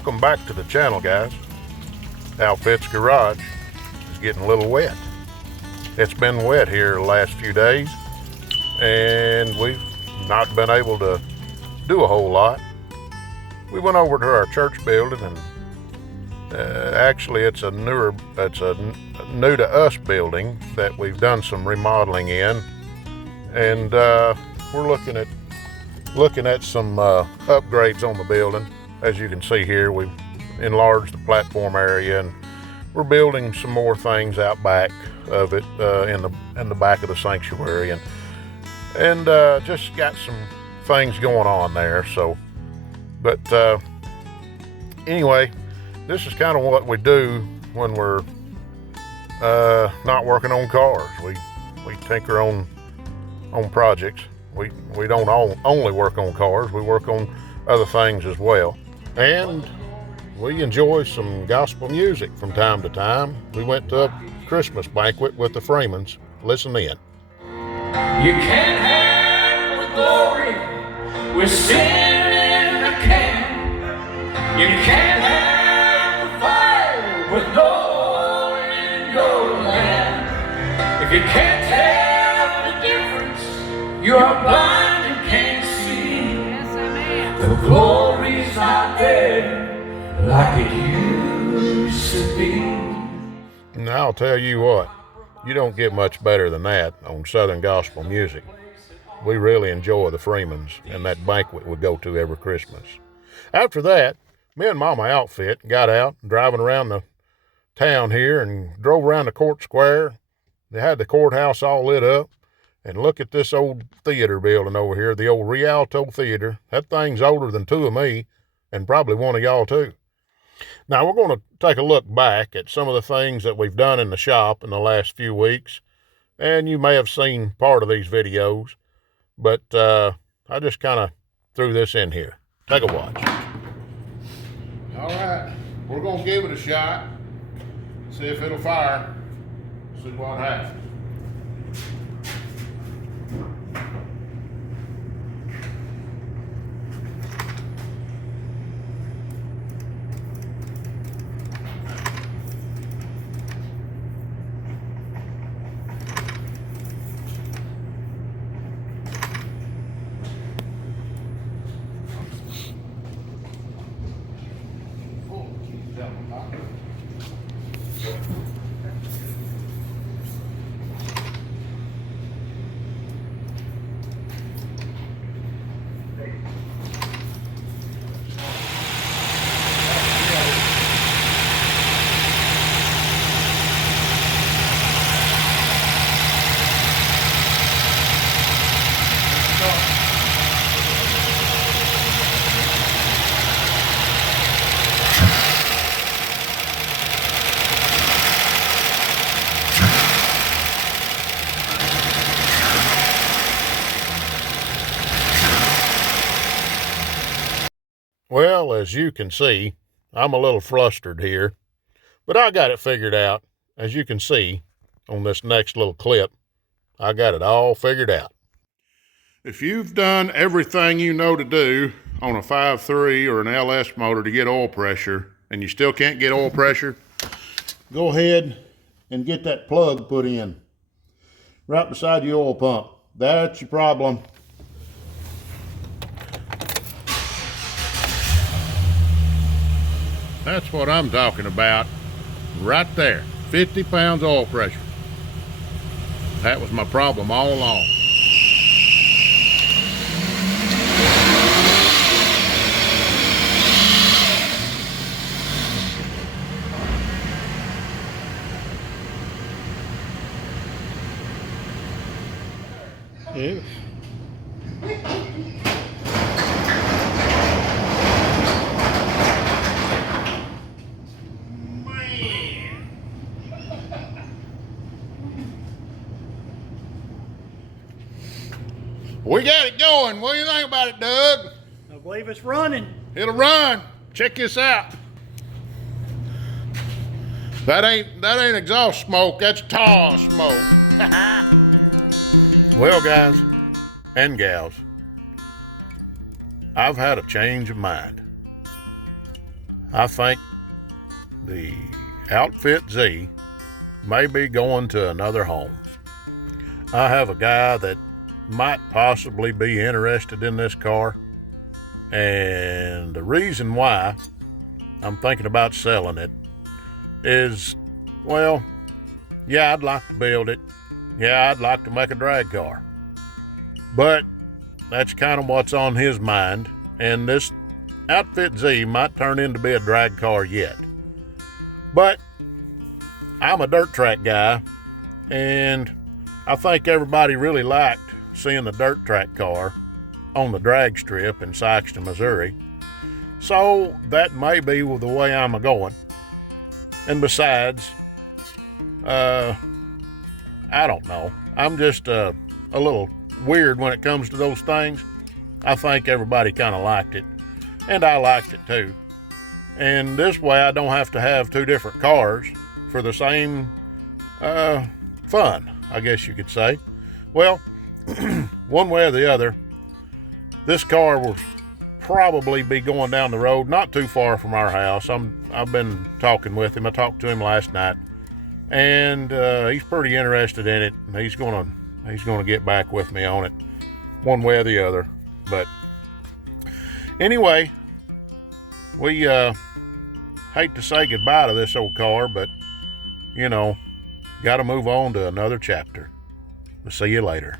Welcome back to the channel, guys. Outfit's garage is getting a little wet. It's been wet here the last few days, and we've not been able to do a whole lot. We went over to our church building, and actually it's a new to us building that we've done some remodeling in, and we're looking at some upgrades on the building. As you can see here, we've enlarged the platform area, and we're building some more things out back of it in the back of the sanctuary, and just got some things going on there. So, but anyway, this is kind of what we do when we're not working on cars. We tinker on projects. We don't only work on cars. We work on other things as well. And we enjoy some gospel music from time to time. We went to a Christmas banquet with the Freemans. Listen in. You can't have the glory with sin in a can. You can't have the fire with no oil in your land. If you can't tell the difference, you are blind and can't see. Yes, amen. The glory's not there like it used to be. And I'll tell you what, you don't get much better than that on Southern gospel music. We really enjoy the Freemans and that banquet we go to every Christmas. After that, me and Mama Outfit got out driving around the town here and drove around the court square. They had the courthouse all lit up. And look at this old theater building over here, the old Rialto Theater. That thing's older than two of me, and probably one of y'all too. Now we're going to take a look back at some of the things that we've done in the shop in the last few weeks. And you may have seen part of these videos, but I just kind of threw this in here. Take a watch. All right, we're going to give it a shot, see if it'll fire, see what happens. Well, as you can see, I'm a little flustered here, but I got it figured out. As you can see on this next little clip, I got it all figured out. If you've done everything you know to do on a 5.3 or an LS motor to get oil pressure, and you still can't get oil pressure, go ahead and get that plug put in right beside your oil pump. That's your problem. That's what I'm talking about. Right there. 50 pounds oil pressure. That was my problem all along. Yeah. We got it going. What do you think about it, Doug? I believe it's running. It'll run. Check this out. That ain't exhaust smoke, that's tar smoke. Well, guys and gals, I've had a change of mind. I think the Outfit Z may be going to another home. I have a guy that might possibly be interested in this car, and the reason why I'm thinking about selling it is, well, yeah, I'd like to build it. Yeah, I'd like to make a drag car. But that's kind of what's on his mind, and this Outfit Z might turn into be a drag car yet. But I'm a dirt track guy, and I think everybody really liked seeing the dirt track car on the drag strip in Sykeston, Missouri. So that may be the way I'm a-going. And besides, I don't know. I'm just a little weird when it comes to those things. I think everybody kind of liked it, and I liked it too. And this way I don't have to have two different cars for the same fun, I guess you could say. Well, one way or the other, this car will probably be going down the road not too far from our house. I've been talking with him. I talked to him last night, and he's pretty interested in it. He's gonna get back with me on it one way or the other. But anyway, we hate to say goodbye to this old car, but got to move on to another chapter. We'll see you later.